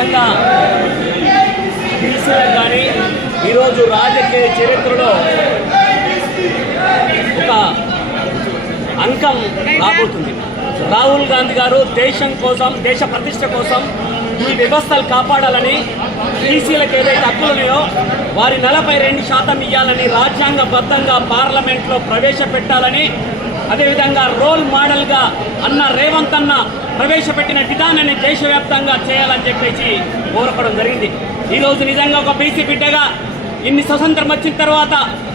సందర్భంగా పిలిచడం కానీ ఈరోజు రాజకీయ చరిత్రలో ఒక అంకం రాబోతుంది. రాహుల్ గాంధీ గారు దేశం కోసం దేశ ప్రతిష్ట కోసం ఈ వ్యవస్థలు కాపాడాలని బీసీలకు ఏదైతే హక్కులు ఉన్నాయో వారి నలభై రెండు శాతం ఇవ్వాలని రాజ్యాంగబద్ధంగా పార్లమెంట్లో ప్రవేశపెట్టాలని అదేవిధంగా రోల్ మోడల్గా అన్న రేవంత్ అన్న ప్రవేశపెట్టిన విధానాన్ని దేశవ్యాప్తంగా చేయాలని చెప్పేసి కోరపడం జరిగింది. ఈరోజు నిజంగా ఒక బీసీ బిడ్డగా ఇన్ని స్వతంత్రం వచ్చిన తర్వాత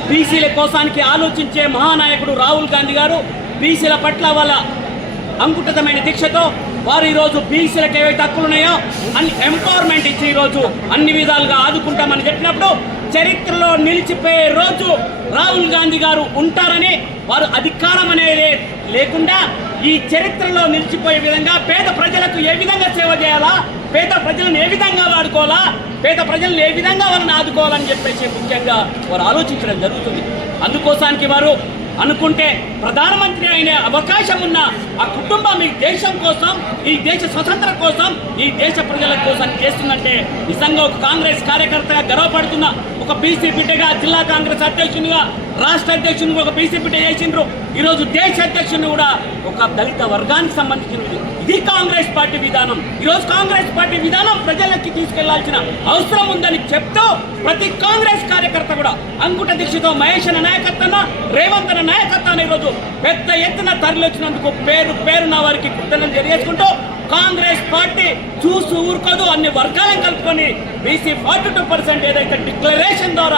బీసీల కోసానికి ఆలోచించే మహానాయకుడు రాహుల్ గాంధీ గారు బీసీల పట్ల వాళ్ళ అంకుటితమైన దీక్షతో వారు ఈరోజు బీసీలకు ఏవైతే హక్కులు ఉన్నాయో అన్ని ఎంపవర్మెంట్ ఇచ్చి ఈరోజు అన్ని విధాలుగా ఆదుకుంటామని చెప్పినప్పుడు చరిత్రలో నిలిచిపోయే రోజు రాహుల్ గాంధీ గారు ఉంటారని వారు అధికారం అనేది లేకుండా ఈ చరిత్రలో నిలిచిపోయే విధంగా పేద ప్రజలకు ఏ విధంగా సేవ చేయాలా? పేద ప్రజలను ఏ విధంగా వాడుకోవాలా? పేద ప్రజలను ఏ విధంగా వాళ్ళని ఆదుకోవాలని చెప్పేసి ముఖ్యంగా వారు ఆలోచించడం జరుగుతుంది. అందుకోసానికి వారు అనుకుంటే ప్రధానమంత్రి అయిన అవకాశం ఉన్న ఆ కుటుంబం ఈ దేశం కోసం ఈ దేశ స్వతంత్రం కోసం ఈ దేశ ప్రజల కోసం చేస్తుందంటే నిజంగా ఒక కాంగ్రెస్ కార్యకర్తగా గర్వపడుతున్న ఒక బీసీ బిడ్డగా జిల్లా కాంగ్రెస్ అధ్యక్షునిగా రాష్ట్ర అధ్యక్షునిగా ఒక బీసీ చేసిండ్రు. ఈరోజు దేశ అధ్యక్షుని కూడా ఒక దళిత వర్గానికి సంబంధించినది. ఇది కాంగ్రెస్ పార్టీ విధానం. ఈరోజు కాంగ్రెస్ పార్టీ విధానం ప్రజలకి తీసుకెళ్ళాల్సిన అవసరం ఉందని చెప్తూ ప్రతి కాంగ్రెస్ కార్యకర్త కూడా అంకుట దీక్షతో మహేష్ అన్న నాయకత్వన రేవంత్ అన్న నాయకత్వాన ఈరోజు పెద్ద ఎత్తున తరలివచ్చినందుకు పేరు పేరున వారికి కృతజ్ఞతలు తెలియజేసుకుంటూ కాంగ్రెస్ పార్టీ చూసి ఊరుకోదు అన్ని వర్గాలను కలుపుకొని బీసీ ఫార్టీ టూ పర్సెంట్ ఏదైతే డిక్లరేషన్ ద్వారా